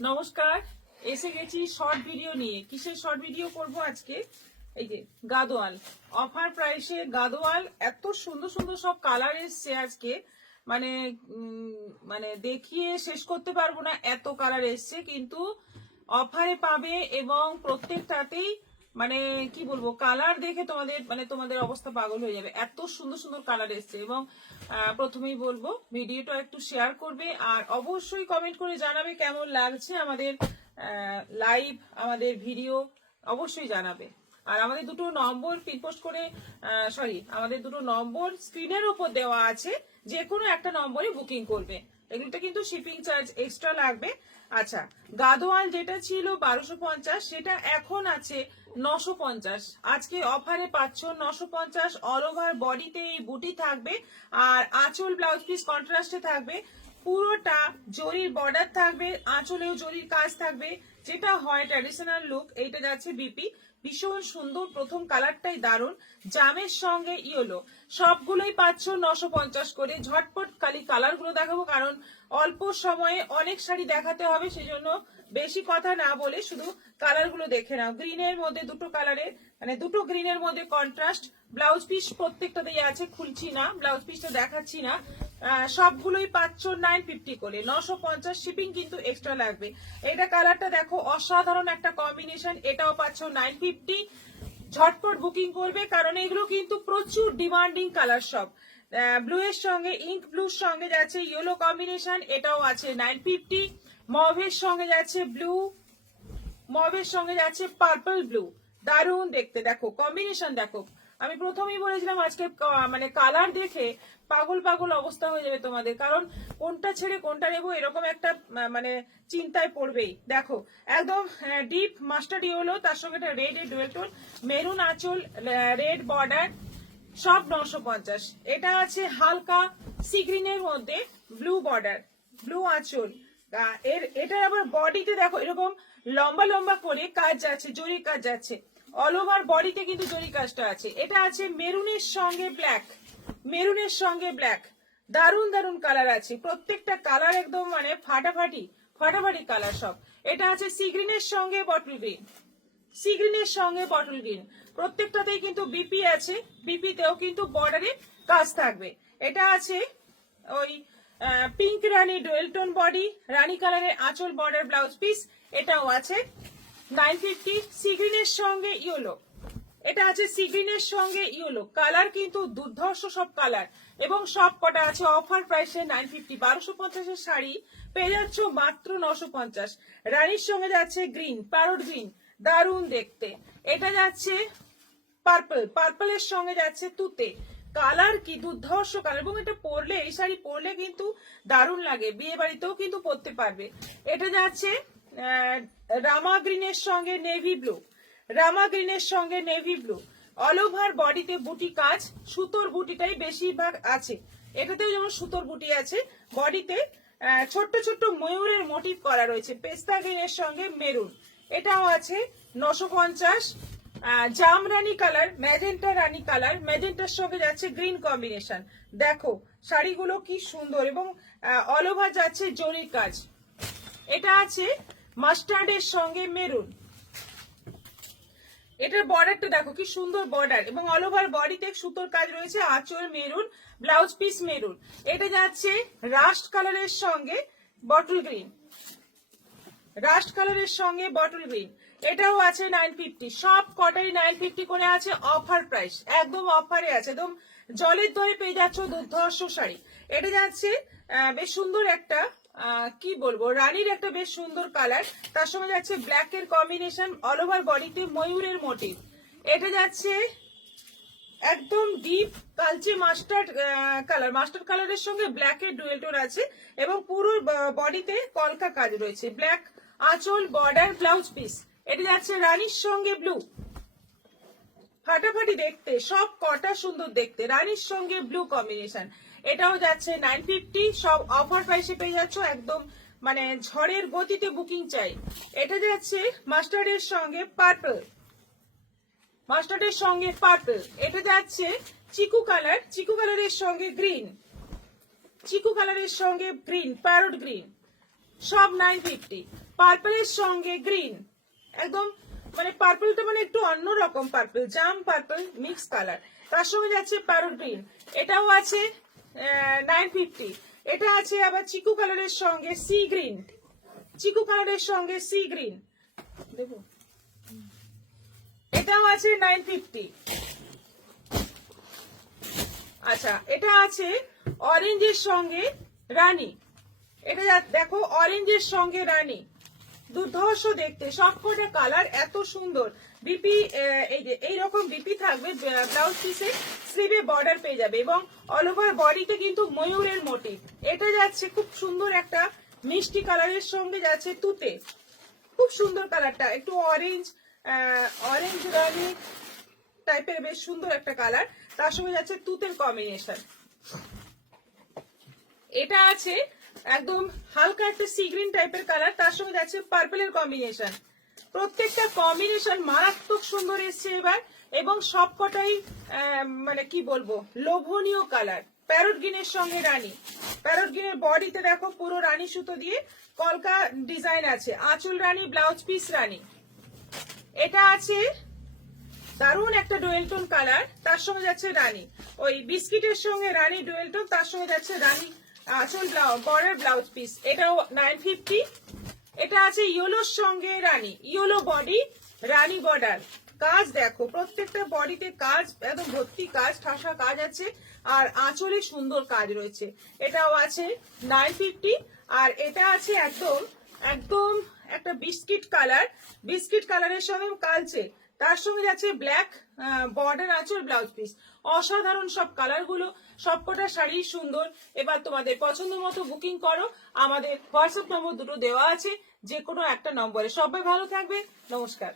নমস্কার। এসে গেছি শর্ট ভিডিও নিয়ে। কিসের শর্ট ভিডিও করব আজকে? এই যে গাদোয়াল, অফার প্রাইসে গাদোয়াল, এত সুন্দর সুন্দর সব কালার এসছে আজকে। মানে মানে দেখিয়ে শেষ করতে পারবো না, এত কালার এসছে, কিন্তু অফারে পাবে এবং প্রত্যেকটাতেই মানে কি বলবো, কালার দেখে তোমাদের অবস্থা পাগল হয়ে যাবে, এত সুন্দর সুন্দর কালার এসছে। এবং প্রথমেই বলবো ভিডিওটা একটু শেয়ার করবে আর অবশ্যই কমেন্ট করে জানাবে কেমন লাগছে আমাদের লাইভ, আমাদের ভিডিও অবশ্যই জানাবে। আর আমাদের দুটো নম্বর পিনপোস্ট করে আমাদের দুটো নম্বর স্ক্রিনের উপর দেওয়া আছে, যে কোনো একটা নম্বরে বুকিং করবে। এগুলোতে কিন্তু শিপিং চার্জ এক্সট্রা লাগবে। আচ্ছা, গাদোয়াল যেটা ছিল 1250, সেটা এখন আছে 950। আজকে অফারে পাচ্ছ 950। অল ওভার বডিতে এই বুটি থাকবে আর আঁচল ব্লাউজ পিস কন্ট্রাস্টে থাকবে। পুরোটা জরির বর্ডার থাকবে, আঁচলেও জরির কাজ থাকবে, যেটা হয় ট্র্যাডিশনাল লুক। এইটা যাচ্ছে বিপি, ভীষণ সুন্দর, প্রথম কালারটাই দারুণ, জামের সঙ্গে ইয়েলো। সবগুলোই পাচ্ছ 950 করে। ঝটপট খালি কালার গুলো দেখাবো, কারণ অল্প সময়ে অনেক শাড়ি দেখাতে হবে, সেই জন্য বেশি কথা না বলে শুধু কালার গুলো দেখে নাও। গ্রিনের মধ্যে দুটো কালারের, মানে দুটো গ্রিনের মধ্যে কন্ট্রাস্ট। ব্লাউজ পিস প্রত্যেকটাতেই আছে, খুলছি না, ব্লাউজ পিসটা দেখাচ্ছি না। সবগুলোই পাচ্ছ 950 করে, 950। শিপিং কিন্তু এক্সট্রা লাগবে। এটা কালারটা দেখো, অসাধারণ একটা কম্বিনেশন, এটাও পাচ্ছ 950। ঝটপট বুকিং করবে, কারণ এগুলো কিন্তু প্রচুর ডিমান্ডিং কালার সব। ব্লু এর সঙ্গে ইঙ্ক ব্লুর সঙ্গে যাচ্ছে ইয়েলো কম্বিনেশন, এটাও আছে 950। মভের সঙ্গে যাচ্ছে ব্লু, মভের সঙ্গে যাচ্ছে পার্পল ব্লু, দারুণ দেখতে। দেখো কম্বিনেশন দেখো, আমি প্রথমেই বলেছিলাম আজকে মানে কালার দেখে পাগল পাগল অবস্থা হয়ে যাবে তোমাদের, কারণ কোনটা ছেড়ে কোনটা নেবো এরকম একটা মানে চিন্তায় পড়বেই। দেখো একদম ডিপ মাস্টার্ড ইয়েলো, তার সঙ্গে একটা রেড এর ডুয়েল টোন, মেরুন আঁচল, রেড বর্ডার, সব 950। এটা আছে হালকা সি গ্রিনের মধ্যে ব্লু বর্ডার, ব্লু আঁচল। এটা আবার বডিতে দেখো এরকম লম্বা লম্বা করে কাজ যাচ্ছে, জরি কাজ যাচ্ছে, অল ওভার বডিতে কিন্তু জরি কাজটা আছে। এটা আছে মেরুনের সঙ্গে ব্ল্যাক, মেরুনের সঙ্গে ব্ল্যাক, দারুণ দারুণ কালার আছে, প্রত্যেকটা কালার একদম মানে ফাটাফাটি ফাটাফাটি কালার সব। এটা আছে সি গ্রিনের সঙ্গে বটল গ্রিন, সি গ্রিনের সঙ্গে বটল গ্রিন, প্রত্যেকটাতেই কিন্তু বিপি আছে, বিপিতেও কিন্তু বর্ডারে কাজ থাকবে। এটা আছে ওই পিঙ্ক রানী ডুয়েল টোন বডি, রানী কালারের আঁচল বর্ডার ব্লাউজ পিস, এটাও আছে 950। সি গ্রিনের সঙ্গে ইয়েলো, এটা আছে সি গ্রিনের সঙ্গে ইয়েলো, কালার কিন্তু দুর্ধর্ষ সব কালার, এবং সব কটা আছে অফার প্রাইসে 950। 1250 শাড়ি পেয়ে যাচ্ছ মাত্র 950। রানীর সঙ্গে যাচ্ছে গ্রিন, প্যারট গ্রিন, দারুণ দেখতে। এটা যাচ্ছে পার্পল, পার্পলের সঙ্গে যাচ্ছে তুতে, কালার কি দুর্ধর্ষ কালার, এবং এটা পরলে, এই শাড়ি পরলে কিন্তু দারুণ লাগে, বিয়ে বাড়িতেও কিন্তু পরতে পারবে। এটা যাচ্ছে রামা গ্রিনের সঙ্গে নেভি ব্লু, রামা গ্রিনের সঙ্গে নেভি ব্লু, অল ওভার বডিতে বুটি কাজ, সুতোর বুটিটাই বেশিরভাগ আছে, এটাতেও যেমন সুতোর বুটি আছে। বডিতে ছোট্ট ছোট্ট ময়ূরের মোটিভ করা রয়েছে, পেস্তা গ্রিনের সঙ্গে মেরুন, এটাও আছে 950। জাম রানী কালার, ম্যাজেন্টা রানী কালার, ম্যাজেন্টার সঙ্গে যাচ্ছে গ্রিন কম্বিনেশন। দেখো শাড়িগুলো কি সুন্দর, এবং অল ওভার যাচ্ছে জরির কাজ। এটা আছে মাস্টার্ডের সঙ্গে মেরুন, এটার বর্ডারটা দেখো কি সুন্দর বর্ডার, এবং অল ওভার বডিতে সুতোর কাজ রয়েছে, আঁচল মেরুন, ব্লাউজ পিস মেরুন। এটা যাচ্ছে রাস্ট কালারের সঙ্গে বটল গ্রিন, রাস্ট কালারের সঙ্গে বটল গ্রিন, এটাও আছে 950। সব কটাই 950 করে আছে, অফার প্রাইস, একদম অফারে আছে, একদম জলের দরে পেয়ে যাচ্ছ দুর্ধর্ষ শাড়ি। এটা যাচ্ছে বেশ সুন্দর একটা কি বলবো, রানীর একটা বেশ সুন্দর কালার, তার সঙ্গে যাচ্ছে ব্ল্যাক এর কম্বিনেশন, অল ওভার বডিতে ময়ূরের মোটিভ। এটা যাচ্ছে একদম ডিপ কালচে মাস্টার্ড কালার, মাস্টার্ড কালারের সঙ্গে ব্ল্যাক এর ডুয়েল টোন আছে, এবং পুরো বডিতে কলকা কাজ রয়েছে, ব্ল্যাক আঁচল বর্ডার ব্লাউজ পিস। এটা যাচ্ছে রানীর সঙ্গে ব্লু, ফাটাফাটি দেখতে, সব কটা সুন্দর দেখতে, রানীর সঙ্গে ব্লু কম্বিনেশন। এটাও যাচ্ছে 950। সব অফার প্রাইসে পেয়ে যাচ্ছ, একদম মানে ঝড়ের গতিতে বুকিং চাই। এটা যাচ্ছে মাস্টার্ডের সঙ্গে পার্পল, মাস্টার্ডের সঙ্গে পার্পল। এটা যাচ্ছে চিকু কালার, চিকু কালারের সঙ্গে গ্রিন, চিকু কালারের সঙ্গে গ্রিন, প্যারট গ্রিন, সব 950। পার্পলের সঙ্গে গ্রিন, একদম মানে পার্পলটা মানে একটু অন্যরকম পার্পল, জাম পার্পল মিক্স কালার, তার সঙ্গে যাচ্ছে প্যারট গ্রিন, এটাও আছে 950। এটা আছে আবার চিকু কালারের সঙ্গে সি গ্রিন, চিকু কালারের সঙ্গে সি গ্রিন দেবো, এটাও আছে 950। আচ্ছা, এটা আছে অরেঞ্জের সঙ্গে রানী, এটা দেখো অরেঞ্জের সঙ্গে রানী, দুর্ধর্ষ দেখতে, সবকটা কালার এত সুন্দর। বিপি এই যে এইরকম বিপি থাকবে, ব্লাউজ পিসে স্লিভে বর্ডার পেয়ে যাবে এবং অল ওভার বডিতে কিন্তু ময়ূরের মোটিভ। এটা যাচ্ছে খুব সুন্দর একটা মিষ্টি কালারের সঙ্গে যাচ্ছে তুতে, খুব সুন্দর কালারটা, একটু অরেঞ্জ অরেঞ্জ রানি টাইপের বেশ সুন্দর একটা কালার, তার সঙ্গে যাচ্ছে তুতের কম্বিনেশন। এটা আছে একদম হালকা একটা সি গ্রিন টাইপের কালার, তার সঙ্গে যাচ্ছে পার্পলের কম্বিনেশন। প্রত্যেকটা কম্বিনেশন মারাত্মক সুন্দর এসছে এবার, এবং সবকটাই মানে কি বলবো লোভনীয় কালার। প্যারট গ্রিনের সঙ্গে রানী, প্যারট গ্রিনের বডিতে দেখো পুরো রানী সুতো দিয়ে কলকা ডিজাইন আছে, আঁচল রানী, ব্লাউজ পিস রানী। এটা আছে দারুন একটা ডুয়েল টোন কালার, তার সঙ্গে যাচ্ছে রানী, ওই বিস্কিটের সঙ্গে রানী ডুয়েল টোন, তার সঙ্গে যাচ্ছে রানী আঁচল বর্ডার ব্লাউজ পিস, এটাও 950। এটা আছে ইয়েলোর সঙ্গে রানী, ইয়েলো বডি রানী বর্ডার, কাজ দেখো প্রত্যেকটা বডিতে কাজ, একদম ভর্তি কাজ, ঠাসা কাজ আছে, আর আঁচলে সুন্দর কাজ রয়েছে, এটাও আছে 950। আর এটা আছে একদম একদম একটা বিস্কিট কালার, বিস্কিট কালারের সঙ্গে কালচে, তার সঙ্গে যাচ্ছে ব্ল্যাক বর্ডার আঁচল ব্লাউজ পিস। অসাধারণ সব কালার গুলো, সবকটা শাড়ি সুন্দর। এবার তোমাদের পছন্দ মতো বুকিং করো, আমাদের হোয়াটসঅ্যাপ নম্বর দুটো দেওয়া আছে, যে কোনো একটা নম্বরে। সবাই ভালো থাকবে, নমস্কার।